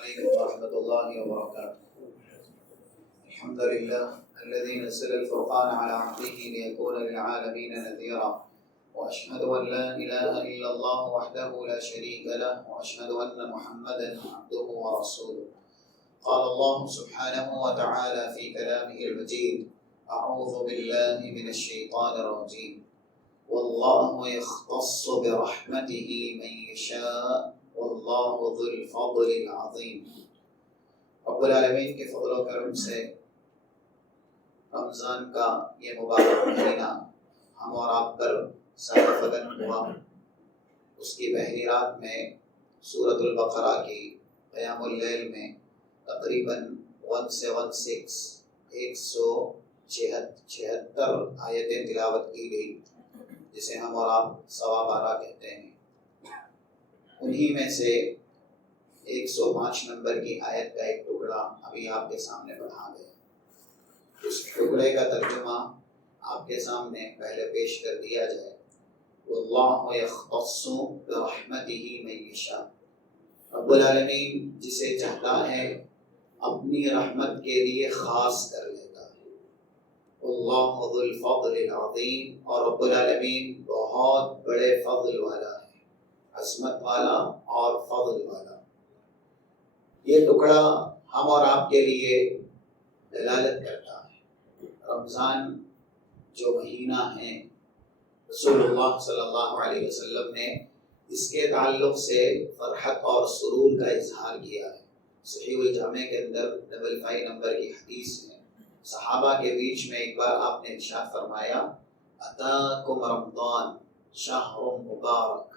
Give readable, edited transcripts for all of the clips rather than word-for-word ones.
عليكم ورحمة الله وبركاته. الحمد لله الذي نزل الفرقان على عبده ليكون للعالمين نذيرا، وأشهد أن لا إله إلا الله وحده لا شريك له، وأشهد أن محمدا عبده ورسوله. قال الله سبحانه وتعالى في كلامه المجيد: أعوذ بالله من الشيطان الرجيم. والله يختص برحمته من يشاء واللہ ذو الفضل العظیم۔ رب العالمین کے فضل و کرم سے رمضان کا یہ مبارک مہینہ ہم اور آپ پر سرفگن ہوا۔ اس کی پہلی رات میں سورۃ البقرہ کی قیام اللیل میں تقریباً 176 آیتیں تلاوت کی گئی، جسے ہم اور آپ سوا بارہ کہتے ہیں۔ انہی میں سے 105 نمبر کی آیت کا ایک ٹکڑا ابھی آپ کے سامنے پڑھا گیا۔ اس ٹکڑے کا ترجمہ آپ کے سامنے پہلے پیش کر دیا جائے۔ واللہ یختص برحمتہ من یشاء، رب العالمین جسے چاہتا ہے اپنی رحمت کے لیے خاص کر لیتا ہے۔ اللہ ذو الفضل العظیم، اور رب العالمین بہت بڑے فضل والا ہے، عظمت والا اور فضل والا۔ یہ ٹکڑا ہم اور آپ کے لیے دلالت کرتا ہے رمضان جو مہینہ ہے، رسول اللہ صلی اللہ علیہ وسلم نے اس کے تعلق سے فرحت اور سرور کا اظہار کیا ہے۔ صحیح الجامع کے اندر 55 نمبر کی حدیث ہے، صحابہ کے بیچ میں ایک بار آپ نے ارشاد فرمایا: اتاکم رمضان شہر مبارک،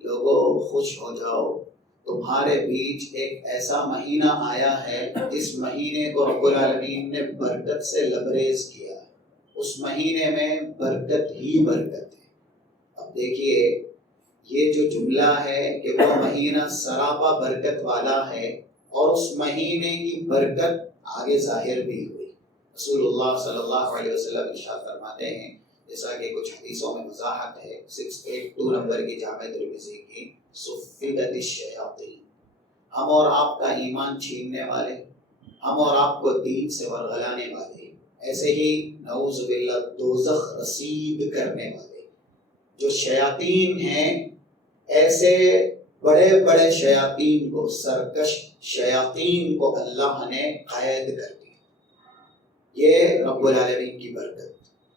لوگوں خوش ہو جاؤ، تمہارے بیچ ایک ایسا مہینہ آیا ہے جس مہینے کو رب العالمین نے برکت سے لبریز کیا ہے۔ اس مہینے میں برکت ہی برکت ہے۔ اب دیکھیے یہ جو جملہ ہے کہ وہ مہینہ سراپا برکت والا ہے، اور اس مہینے کی برکت آگے ظاہر بھی ہوئی۔ رسول اللہ صلی اللہ علیہ وسلم ارشاد فرماتے ہیں، جیسا کہ کچھ حدیثوں میں وضاحت ہے، 682 نمبر کی جامع ترمذی کی، صفدت الشیاطین، ہم اور آپ کا ایمان چھیننے والے، ہم اور آپ کو دین سے ورغلانے والے، ایسے ہی نعوذ باللہ دوزخ رسید کرنے والے جو شیاطین ہیں، ایسے بڑے بڑے شیاطین کو، سرکش شیاطین کو اللہ نے قید کر دیا۔ یہ رب العالمین کی برکت۔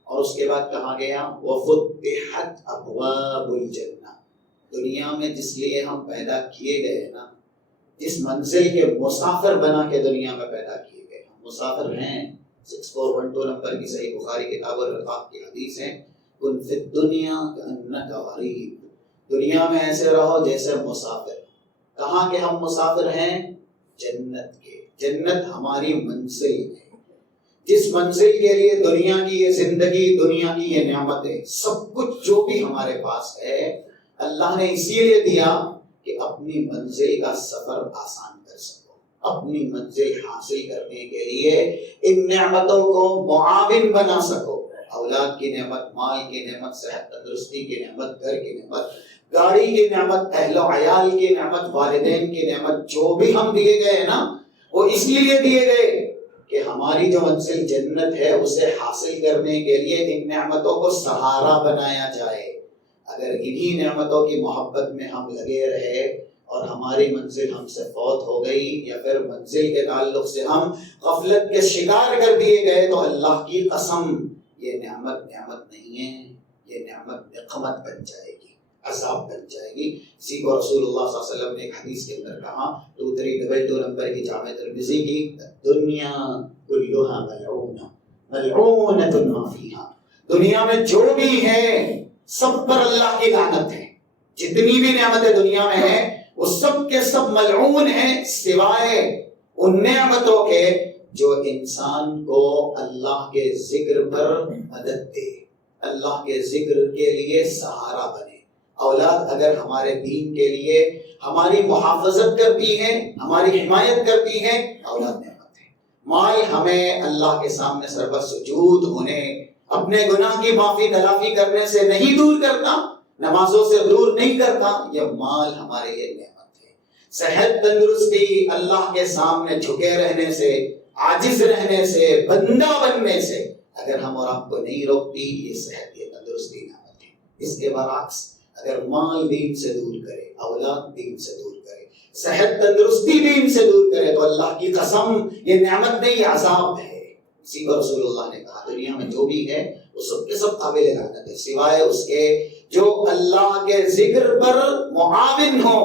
اور اس کے بعد کہا گیا وَفُتِحَتْ أَبْوَابُ الْجَنَّةِ، دنیا میں جس لیے ہم پیدا کیے گئے نا، جس منزل کے مسافر بنا کے دنیا میں پیدا کیے گئے، ہم مسافر ہیں۔ 6412 نمبر کی صحیح بخاری کتاب الرقاق کی حدیث ہے: کن فی الدنیا کأنک غریب، دنیا میں ایسے رہو جیسے مسافر۔ کہاں کے ہم مسافر ہیں؟ جنت کے۔ جنت ہماری منزل ہے، جس منزل کے لیے دنیا کی یہ زندگی، دنیا کی یہ نعمتیں، سب کچھ جو بھی ہمارے پاس ہے، اللہ نے اسی لیے دیا کہ اپنی منزل کا سفر آسان کر سکو، اپنی منزل حاصل کرنے کے لیے ان نعمتوں کو معاون بنا سکو۔ اولاد کی نعمت، مال کی نعمت، صحت تندرستی کی نعمت، گھر کی نعمت، گاڑی کی نعمت، اہل و عیال کی نعمت، والدین کی نعمت، جو بھی ہم دیے گئے نا، وہ اسی لیے دیے گئے کہ ہماری جو منزل جنت ہے اسے حاصل کرنے کے لیے ان نعمتوں کو سہارا بنایا جائے۔ اگر انہی نعمتوں کی محبت میں ہم لگے رہے اور ہماری منزل ہم سے فوت ہو گئی، یا پھر منزل کے تعلق سے ہم غفلت کے شکار کر دیے گئے، تو اللہ کی قسم یہ نعمت نہیں ہے، یہ نعمت نقمت بن جائے گی، عذاب بن جائے گی۔ اسی کو رسول اللہ صلی اللہ علیہ وسلم نے ایک حدیث کے اندر کہا، 2322 نمبر کی جامع ترمذی کی، دنیا کلھا ملعونہ ملعونۃ ما فیہا، دنیا میں جو بھی ہے سب پر اللہ کی لعنت ہے۔ جتنی بھی نعمتیں دنیا میں ہیں وہ سب کے سب ملعون ہیں، سوائے ان نعمتوں کے جو انسان کو اللہ کے ذکر پر مدد دے، اللہ کے ذکر کے لیے سہارا بنے۔ اولاد اگر ہمارے دین کے لیے ہماری محافظت کرتی ہیں، ہماری حمایت کرتی ہیں، اولاد نعمت ہے۔ مال ہمیں اللہ کے سامنے سر سجود ہونے، اپنے گناہ کی معافی تلافی کرنے سے نہیں دور کرتا، نمازوں سے دور نہیں کرتا، یہ مال ہمارے لیے نعمت ہے۔ صحت تندرستی اللہ کے سامنے جھکے رہنے سے، عاجز رہنے سے، بندہ بننے سے اگر ہم اور آپ کو نہیں روکتی، یہ صحت یہ تندرستی نعمت ہے۔ اس کے برعکس اگر مال دین سے دور کرے، اولاد دین سے دور کرے، صحت تندرستی دین سے دور کرے، تو اللہ کی قسم یہ نعمت نہیں، یہ عذاب ہے۔ اسی پر رسول اللہ نے کہا دنیا میں جو بھی ہے وہ سب کے سب قابل لعنت ہے، سوائے اس کے جو اللہ کے ذکر پر معاون ہو،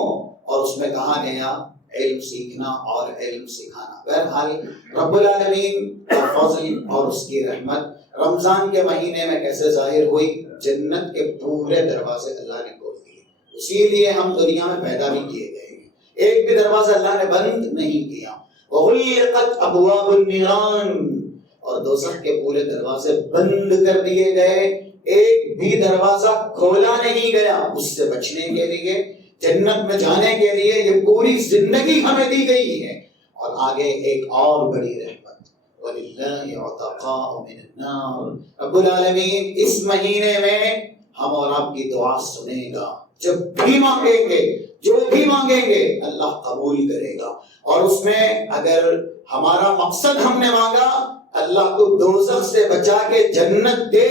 اور اس میں کہا گیا علم سیکھنا اور علم سکھانا۔ بہرحال رب العالمین کا فضل اور اس کی رحمت رمضان کے مہینے میں کیسے ظاہر ہوئی؟ جنت کے پورے دروازے اللہ نے کھول دیے، اسی لیے ہم دنیا میں پیدا بھی کیے گئے ہیں، ایک بھی دروازہ اللہ نے بند نہیں کیا۔ وغلقت ابواب النیران، اور دوزخ کے پورے دروازے بند کر دیے گئے، ایک بھی دروازہ کھولا نہیں گیا۔ اس سے بچنے کے لیے، جنت میں جانے کے لیے یہ پوری زندگی ہمیں دی گئی ہے۔ اور آگے ایک اور بڑی رحمت، وَلِلَّهِ عُتَقَاءُ مِنَ النَّارِ، رب العالمین اس مہینے میں ہم اور آپ کی دعا سنے گا، جب بھی مانگیں گے، جو بھی مانگیں گے اللہ قبول کرے گا۔ اور اس میں اگر ہمارا مقصد ہم نے مانگا اللہ کو دوزخ سے بچا کے جنت دے،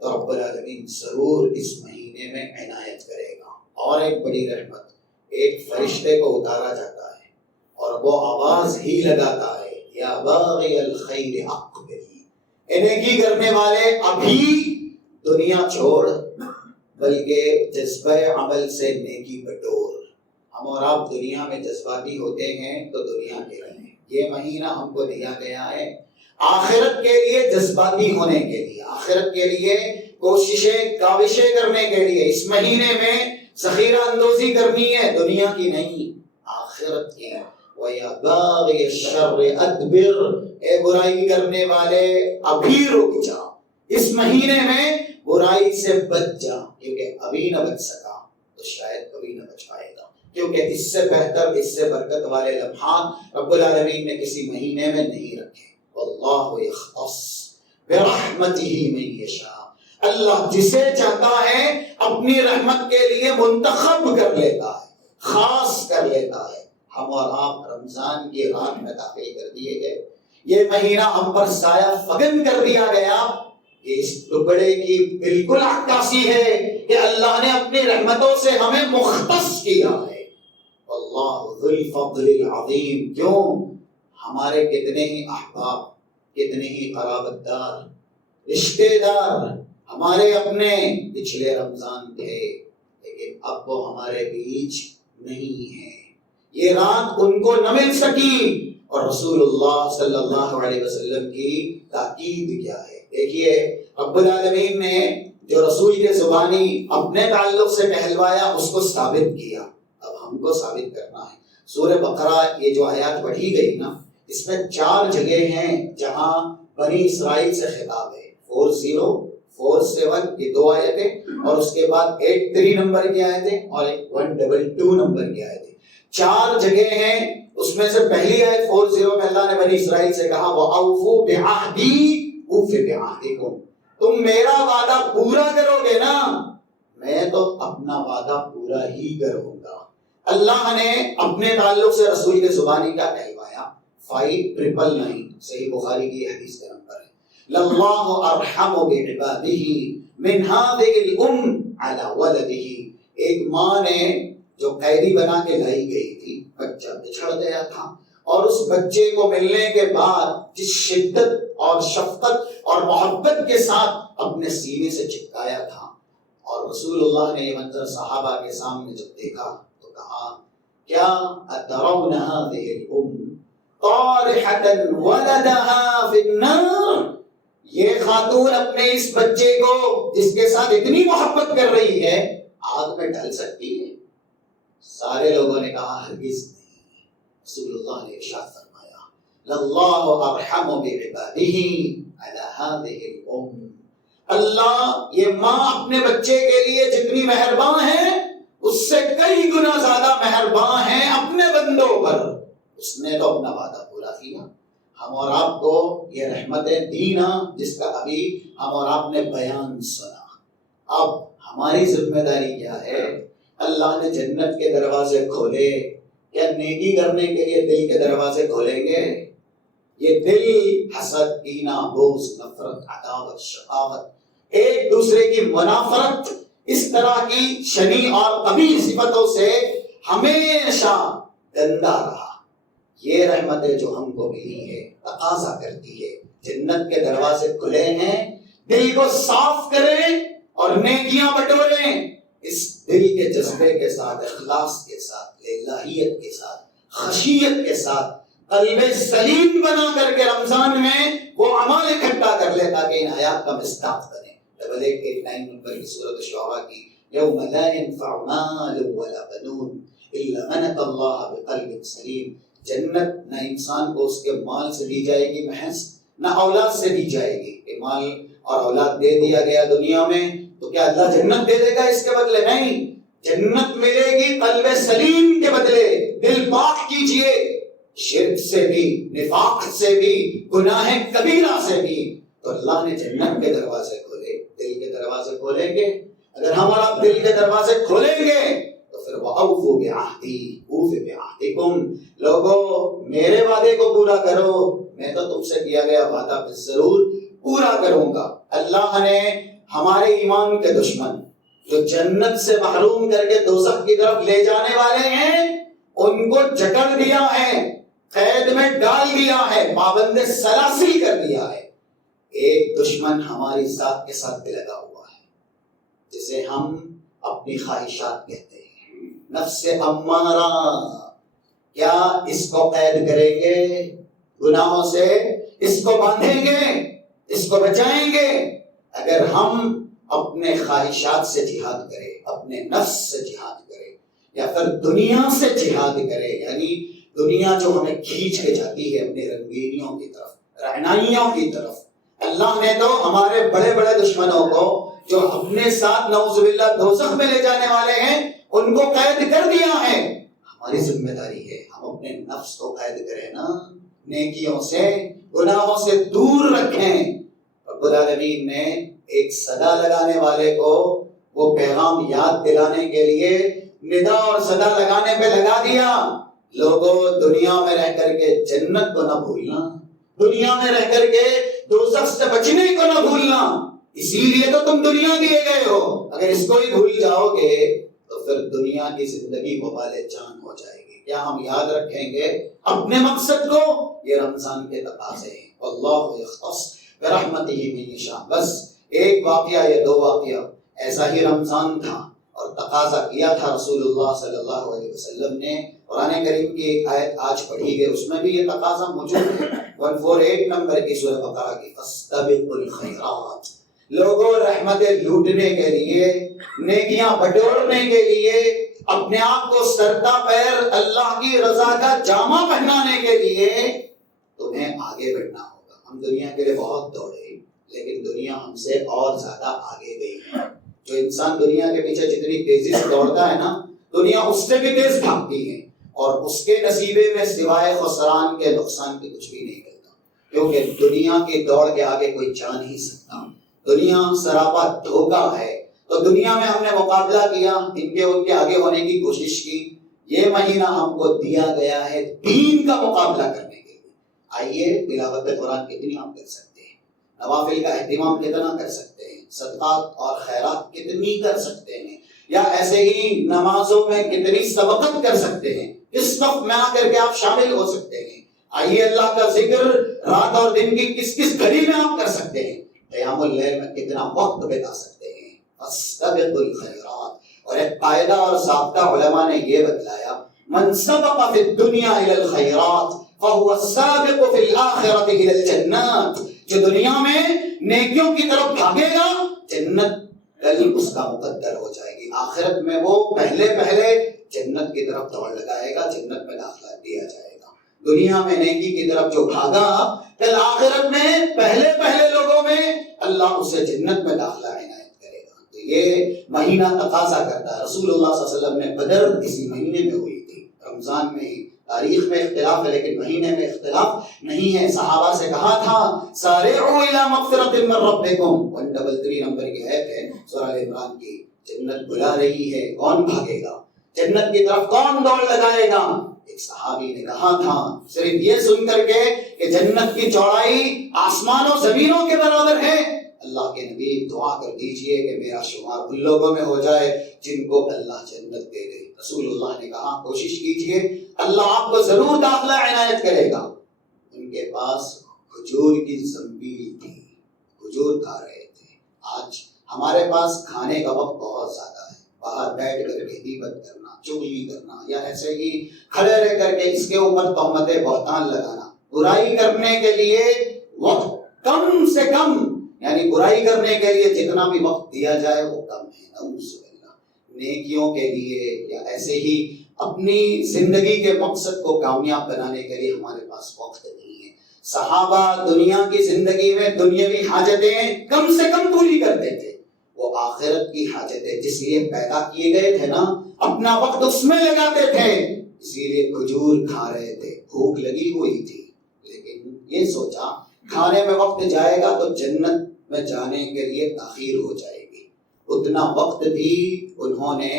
تو رب العالمین ضرور اس مہینے میں عنایت کرے گا۔ اور ایک بڑی رحمت، ایک فرشتے کو اتارا جاتا ہے اور وہ آواز ہی لگاتا ہے، یا باغی الخیر اقبل، نیکی کرنے والے ابھی دنیا چھوڑ، بلکہ جذبہ عمل سے نیکی بٹور۔ ہم اور آپ دنیا میں جذباتی ہوتے ہیں تو دنیا کے لیے یہ مہینہ ہم کو دیا گیا ہے آخرت کے لیے، جذباتی ہونے کے لیے، آخرت کے لیے کوششیں کاوشیں کرنے کے لیے۔ اس مہینے میں ذخیرہ اندوزی کرنی ہے، دنیا کی نہیں، آخرت کی۔ وَيَا بَاغِيَ الشَّرِّ أَدْبِرْ، اے برائی کرنے والے ابھی رک جا، اس مہینے میں برائی سے بچ جا، کیونکہ ابھی نہ بچ سکا تو شاید کبھی نہ بچ پائے گا، کیونکہ اس سے بہتر، اس سے برکت والے لمحات رب العالمین نے کسی مہینے میں نہیں رکھے۔ واللہ یختص برحمتہ من یشاء، اللہ جسے چاہتا ہے اپنی رحمت کے لیے منتخب کر لیتا ہے، خاص کر لیتا ہے۔ ہم اور آپ رمضان کی رات میں داخل کر دیے گئے، یہ مہینہ ہم پر سایہ فگن کر دیا گیا، یہ اس ٹکڑے کی بالکل عکاسی ہے کہ اللہ نے اپنی رحمتوں سے ہمیں مختص کیا ہے۔ اللہ ذو الفضل العظیم، کیوں؟ ہمارے کتنے ہی احباب، کتنے ہی قرابت دار، رشتے دار ہمارے اپنے پچھلے رمضان تھے، لیکن اب وہ ہمارے بیچ نہیں ہیں، یہ رات ان کو نہ مل سکی۔ اور رسول اللہ صلی اللہ علیہ وسلم کی تاکید کیا ہے؟ دیکھیے رب العالمین نے جو رسول کے زبانی اپنے تعلق سے کہلوایا اس کو ثابت کیا، اب ہم کو ثابت کرنا ہے۔ سورہ بقرہ یہ جو آیات پڑھی گئی نا، اس میں 4 جگہ ہیں جہاں بنی اسرائیل سے خطاب ہے، 40، 47 یہ 2 آیتیں، اور اس کے بعد 83 نمبر کی آیتیں اور 122 نمبر کی آیتیں، 4 جگہ ہیں۔ اس میں سے پہلی آیت 40 میں اللہ نے بنی اسرائیل سے کہا وَأَوْفُوا بِعَهْدِي أُوفِ بِعَهْدِكُمْ، تم میرا وعدہ پورا کرو گے نا، میں تو اپنا وعدہ پورا ہی کروں گا۔ اللہ نے اپنے تعلق سے رسول کے زبانی کا کہلوایا۔ 5999 صحیح بخاری کی حدیث کا نمبر ہے، لَاللَّهُ أَرْحَمُ بِعِبَادِهِ مِنْ هَذِهِ الْأُمِّ عَلَى وَلَدِهِ، ایک ماں نے جو قیدی بنا کے لائی گئی تھی، بچہ بچھڑ گیا تھا، اور اس بچے کو ملنے کے بعد جس شدت اور شفقت اور محبت کے ساتھ اپنے سینے سے چپکایا تھا، اور رسول اللہ نے یہ منظر صحابہ کے سامنے جب دیکھا تو کہا کیا اترون هذه الام طارحة ولدها في النار، یہ خاتون اپنے اس بچے کو جس کے ساتھ اتنی محبت کر رہی ہے آگ میں ڈال سکتی ہے؟ سارے لوگوں نے کہا ہرگز نہیں۔ رسول اللہ نے ارشاد فرمایا لَاللَّهُ أَرْحَمُ بِعِبَادِهِ عَلَى هَذِهِ الْأُمِّ، اللہ یہ ماں اپنے بچے کے لیے جتنی مہربان ہے اس سے کئی گنا زیادہ مہربان ہیں اپنے بندوں پر۔ اس نے تو اپنا وعدہ پورا کیا، ہم اور آپ کو یہ رحمتیں دی نا جس کا ابھی ہم اور آپ نے بیان سنا۔ اب ہماری ذمہ داری کیا ہے؟ اللہ نے جنت کے دروازے کھولے، کیا نیکی کرنے کے لیے دل کے دروازے کھولیں گے؟ یہ دل حسد، کینہ، بغض، نفرت، عداوت، شقاوت، ایک دوسرے کی منافرت، اس طرح کی شنی اور قبیح صفتوں سے ہمیشہ گندا رہا۔ یہ رحمتیں جو ہم کو ملی ہے تقاضا کرتی ہے جنت کے دروازے کھلے ہیں، دل کو صاف کریں اور نیکیاں بٹوریں، اس دل کے جذبے کے ساتھ، اخلاص کے ساتھ، الہیت کے ساتھ، خشیت کے ساتھ، قلب سلیم بنا کر کے رمضان میں وہ عمل اکٹھا کر لے تاکہ ان آیات کا مصداق بنے۔ 189 نمبر کی سورۃ شعراء کی یوم لا ينفع مال ولا بنون الا من اتى الله بقلب سلیم۔ جنت نہ انسان کو اس کے مال سے دی جائے گی محض، نہ اولاد سے دی جائے گی کہ مال اور اولاد دے دیا گیا دنیا میں تو کیا اللہ جنت دے دے گا اس کے بدلے؟ نہیں، جنت ملے گی قلب سلیم کے بدلے۔ دل پاک کیجئے شرک سے بھی، نفاق سے بھی، گناہ کبیرہ سے بھی، تو اللہ نے جنت کے دروازے کھولے۔ دل کے دروازے کھولیں گے، اگر ہم اور آپ دل کے دروازے کھولیں گے تو پھر وَأَوْفُوا بِعَهْدِي أُوفِ بِعَهْدِكُمْ، لوگوں میرے وعدے کو پورا کرو، میں تو تم سے کیا گیا وعدہ پھر ضرور پورا کروں گا۔ اللہ نے ہمارے ایمان کے دشمن جو جنت سے محروم کر کے دوزخ کی طرف لے جانے والے ہیں ان کو جکڑ دیا ہے، قید میں ڈال دیا ہے، پابند سلاسل کر دیا ہے۔ ایک دشمن ہماری ذات کے ساتھ بھی لگا ہوا ہے جسے ہم اپنی خواہشات کہتے ہیں، نفس امارہ۔ کیا اس کو قید کریں گے گناہوں سے؟ اس کو باندھیں گے؟ اس کو بچائیں گے؟ اگر ہم اپنے خواہشات سے جہاد کریں، اپنے نفس سے جہاد کریں، یا پھر دنیا سے جہاد کریں، یعنی دنیا جو ہمیں کھینچ کے جاتی ہے اپنی رنگینیوں کی طرف، رعنائیوں کی طرف۔ اللہ نے تو ہمارے بڑے بڑے دشمنوں کو جو اپنے ساتھ نعوذ باللہ دوزخ میں لے جانے والے ہیں ان کو قید کر دیا ہے۔ ہماری ذمہ داری ہے ہم اپنے نفس کو قید کریں نا، نیکیوں سے، گناہوں سے دور رکھیں۔ رب العالمین نے ایک صدا لگانے والے کو وہ پیغام یاد دلانے کے لیے ندا اور صدا لگانے پہ لگا دیا، لوگوں دنیا میں رہ کر کے جنت کو نہ بھولنا، دنیا میں رہ کر کے دوزخ سے بچنے کو نہ بھولنا، اسی لیے تو تم دنیا دیے گئے ہو۔ اگر اس کو ہی بھول جاؤ گے تو پھر دنیا کی زندگی وبال جان ہو جائے گی۔ کیا ہم یاد رکھیں گے اپنے مقصد کو؟ یہ رمضان کے تقاضے ہیں، اللہ یختص برحمتہ من یشاء۔ بس ایک واقعہ یا دو واقعہ ایسا ہی رمضان تھا اور تقاضا کیا تھا رسول اللہ صلی اللہ علیہ وسلم نے۔ قرآن کریم کی ایک آیت آج پڑھی گئی، اس میں بھی یہ تقاضا موجود ہے، 148 نمبر کی سورہ بقرہ کی، فاستبقوا الخیرات۔ لوگوں رحمتیں لوٹنے کے لیے، نیکیاں بٹورنے کے لیے، اپنے آپ کو سرتا پیر اللہ کی رضا کا جامہ پہنانے کے لیے تمہیں آگے بڑھنا ہوگا۔ ہم دنیا کے لیے بہت دوڑے لیکن دنیا ہم سے اور زیادہ آگے گئی ہے۔ جو انسان دنیا کے پیچھے جتنی تیزی سے دوڑتا ہے نا، دنیا اس سے بھی تیز بھاگتی ہے اور اس کے نصیبے میں سوائے خسران کے، نقصان کے کچھ بھی نہیں کرتا، کیونکہ دنیا کی دوڑ کے آگے کوئی جا نہیں سکتا۔ دنیا سراپا دھوکہ ہے، تو دنیا میں ہم نے مقابلہ کیا، ان کے آگے ہونے کی کوشش کی۔ یہ مہینہ ہم کو دیا گیا ہے دین کا مقابلہ کرنے کے لیے۔ آئیے تلاوت قرآن کتنی ہم کر سکتے ہیں، نوافل کا اہتمام کتنا کر سکتے ہیں، صدقات اور خیرات کتنی کر سکتے ہیں، یا ایسے ہی نمازوں میں کتنی سبقت کر سکتے ہیں، کس وقت میں آ کر کے آپ شامل ہو سکتے ہیں۔ آئیے اللہ کا ذکر رات اور دن کی کس کس گھڑی میں آپ کر سکتے ہیں، قیام اللیل میں کتنا وقت بتا سکتے ہیں۔ فاستبقوا الخیرات، اور ایک قاعدہ اور ضابطہ علماء نے یہ بتلایا، من سبق فی الدنیا الی الخیرات فهو السابق فی الآخرۃ الی الجنات۔ جو دنیا میں نیکیوں کی طرف بھاگے گا جنت کل اس کا مقدر ہو جائے گی، آخرت میں وہ پہلے جنت کی طرف دوڑ لگائے گا، جنت میں داخلہ دیا جائے گا۔ دنیا میں نیکی کی طرف جو بھاگا کل آخرت میں پہلے لوگوں میں اللہ اسے جنت میں داخلہ عنایت کرے گا۔ تو یہ مہینہ تقاضا کرتا ہے۔ رسول اللہ صلی اللہ علیہ وسلم نے بدر اسی مہینے میں ہوئی تھی، رمضان میں ہی۔ تاریخ میں اختلاف ہے لیکن مہینے میں اختلاف نہیں ہے۔ صحابہ سے کہا تھا سارعوا الی مغفرۃ من ربکم، 133 نمبر کی آیت ہے سورہ عمران کی۔ جنت بلا رہی ہے، کون بھاگے گا؟ جنت کی طرف کون دوڑ لگائے گا؟ ایک صحابی نے کہا تھا صرف یہ سن کر کے کہ جنت کی چوڑائی آسمانوں زمینوں کے برابر ہے، اللہ کے نبی دعا کر دیجئے کہ میرا شمار ان لوگوں میں ہو جائے جن کو اللہ جنت دے دے۔ رسول اللہ نے کہا کوشش کیجئے، اللہ آپ کو ضرور داخلہ عنایت کرے گا۔ ان کے پاس کھجور کی زنبیل تھی، کھجور کھا رہے تھے۔ آج ہمارے پاس کھانے کا وقت بہت زیادہ ہے، باہر بیٹھ کر کے غیبت کرنا، چغلی کرنا، یا ایسے ہی کھڑے رہ کر کے اس کے اوپر تہمت بہتان لگانا، برائی کرنے کے لیے وقت کم سے کم، یعنی برائی کرنے کے لیے جتنا بھی وقت دیا جائے وہ کم ہے۔ نعوذ باللہ، نیکیوں کے لیے یا ایسے ہی اپنی زندگی کے مقصد کو کامیاب بنانے کے لیے ہمارے پاس وقت نہیں ہے۔ صحابہ دنیا کی زندگی میں دنیاوی حاجتیں کم سے کم پوری کرتے تھے، وہ آخرت کی حاجتیں جس لیے پیدا کیے گئے تھے نا، اپنا وقت اس میں لگاتے تھے، اسی لیے کھجور کھا رہے تھے، بھوک لگی ہوئی تھی، لیکن یہ سوچا کھانے میں وقت جائے گا تو جنت میں جانے کے لیے تاخیر ہو جائے گی، اتنا وقت بھی انہوں نے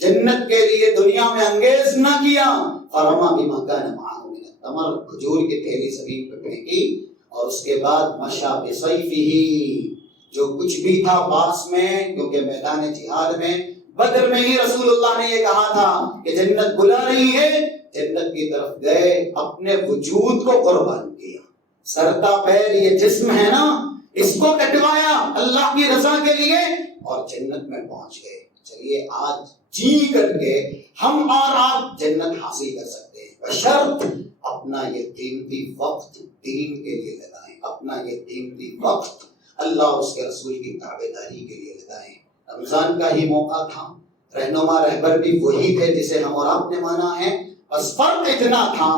جنت کے لیے دنیا میں انگیز نہ کیا۔ فرما بما کان معه من التمر، کھجور کی تھیلی زمین پہ پھینکی، اور اس کے بعد مشى بسیفہ، جو کچھ بھی تھا پاس میں، کیونکہ میدان جہاد میں بدر میں ہی رسول اللہ نے یہ کہا تھا کہ جنت بلا رہی ہے، جنت کی طرف گئے، اپنے وجود کو قربان کیا، سرتا پیر یہ جسم ہے نا اس کو کٹوایا اللہ کی رضا کے لیے، اور جنت میں پہنچ گئے۔ چلیے آج جی کر کے ہم اور آپ جنت حاصل کر سکتے ہیں، بشرط اپنا یہ قیمتی وقت دین کے لیے لگائیں، اپنا یہ قیمتی وقت اللہ اس کے رسول کی تابعداری کے لیے لگائیں۔ رمضان کا ہی موقع تھا، رہنما رہبر بھی وہی تھے جسے ہم اور آپ نے مانا ہے، بس فرق اتنا تھا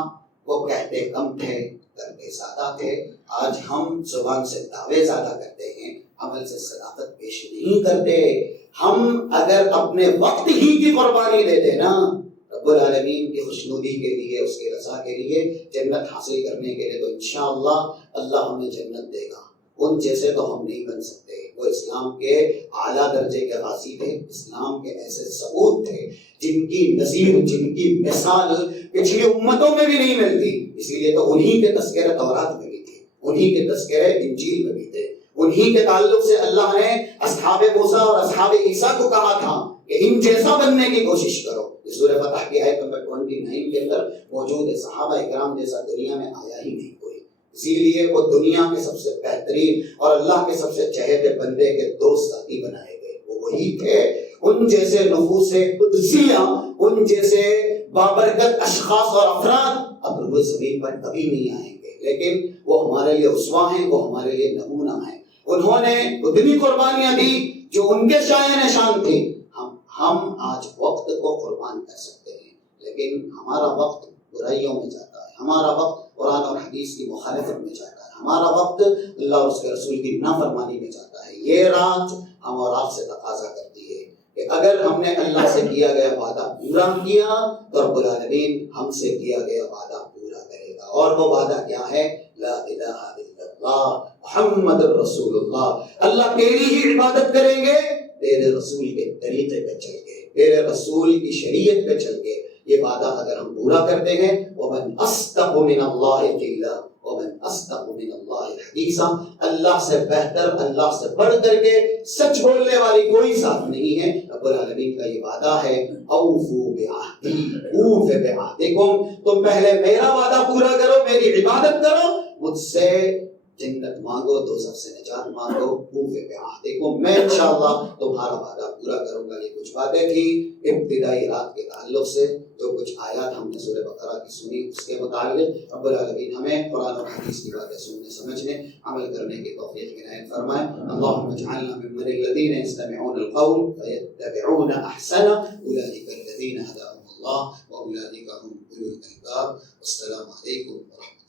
وہ کہتے کم تھے کرتے زیادہ تھے۔ آج ہم زبان سے دعوے زیادہ کرتے ہیں، عمل سے صداقت پیش نہیں کرتے۔ ہم اگر اپنے وقت ہی کی قربانی دے دیں نا رب العالمین کی خوشنودی کے لیے، اس کی رضا کے لیے، جنت حاصل کرنے کے لیے، تو انشاءاللہ اللہ ہمیں جنت دے گا۔ ان جیسے تو ہم نہیں بن سکتے، وہ اسلام کے اعلیٰ درجے کے غازی تھے، اسلام کے ایسے ثبوت تھے جن کی نظیر، جن کی مثال پچھلی امتوں میں بھی نہیں ملتی، اسی لیے تو انہی کے تذکرے تورات میں بھی تھے، انہی کے تذکرے انجیل میں بھی تھے، انہی کے تعلق سے اللہ نے اصحاب موسیٰ اور اصحاب عیسیٰ کو کہا تھا کہ ان جیسا بننے کی کوشش کرو۔ یہ سورہ فتح کی آیت نمبر 29 کے اندر موجود ہے، صحابہ اکرام جیسا دنیا میں آیا ہی نہیں کوئی، اسی لیے وہ دنیا کے سب سے بہترین اور اللہ کے سب سے چہیتے بندے کے دوست ساتھی بنائے گئے، وہ وہی تھے۔ ان جیسے نفوس قدسیہ، ان جیسے بابرکت اشخاص اور افراد اب روئے زمین پر کبھی نہیں آئیں گے، لیکن وہ ہمارے لیے اسوہ ہیں، وہ ہمارے لیے نمونہ ہیں۔ انہوں نے اتنی قربانیاں دی جو ان کے شایع نشان تھے۔ ہم آج وقت کو قربان کر سکتے ہیں، لیکن ہمارا وقت برائیوں میں جاتا ہے، ہمارا وقت قرآن اور حدیث کی مخالفت میں جاتا ہے، ہمارا وقت اللہ اور اس کے رسول کی نافرمانی میں جاتا ہے۔ یہ رات ہم اور آپ سے تقاضا کرتی ہے کہ اگر ہم نے اللہ سے کیا گیا وعدہ پورا کیا تو رب العالمین ہم سے کیا گیا وعدہ پورا کرے گا، اور وہ وعدہ کیا ہے؟ لا الہ الا اللہ محمد رسول اللہ۔ اللہ تیری ہی عبادت کریں گے، تیرے رسول کے طریقے پہ چل کے، تیرے رسول کی شریعت پہ چل کے۔ یہ وعدہ اگر ہم پورا کرتے ہیں، وَمَنْ أَصْدَقُ مِنَ اللَّهِ قِيلًا وَمَنْ أَصْدَقُ مِنَ اللَّهِ حَدِيثًا، اللہ سے بہتر، اللہ سے بڑھ کر کے سچ بولنے والی کوئی ذات نہیں ہے۔ رب العالمین کا یہ وعدہ ہے، اوفوا بعہدی اوف بعہدکم، تم پہلے میرا وعدہ پورا کرو، میری عبادت کرو، مجھ سے جنت مانگو، دوزخ سے نجات مانگو، اوف بعہدکم، میں انشاءاللہ تمہارا وعدہ پورا کروں گا۔ یہ کچھ باتیں تھیں ابتدائی رات کے تعلق سے، جو کچھ آیات ہم نے سورہ بقرہ کی سنی اس کے متعلق۔ رب العالمین ہمیں قرآن اور حدیث کی باتیں سننے، سمجھنے، عمل کرنے کی توفیق عنایت فرمائے۔ اللهم اجعلنا ممن الذين يستمعون القول فيتبعون احسنه، اولئك الذين هداهم الله واولئك هم اولو الالباب۔ والسلام علیکم ورحمۃ اللہ۔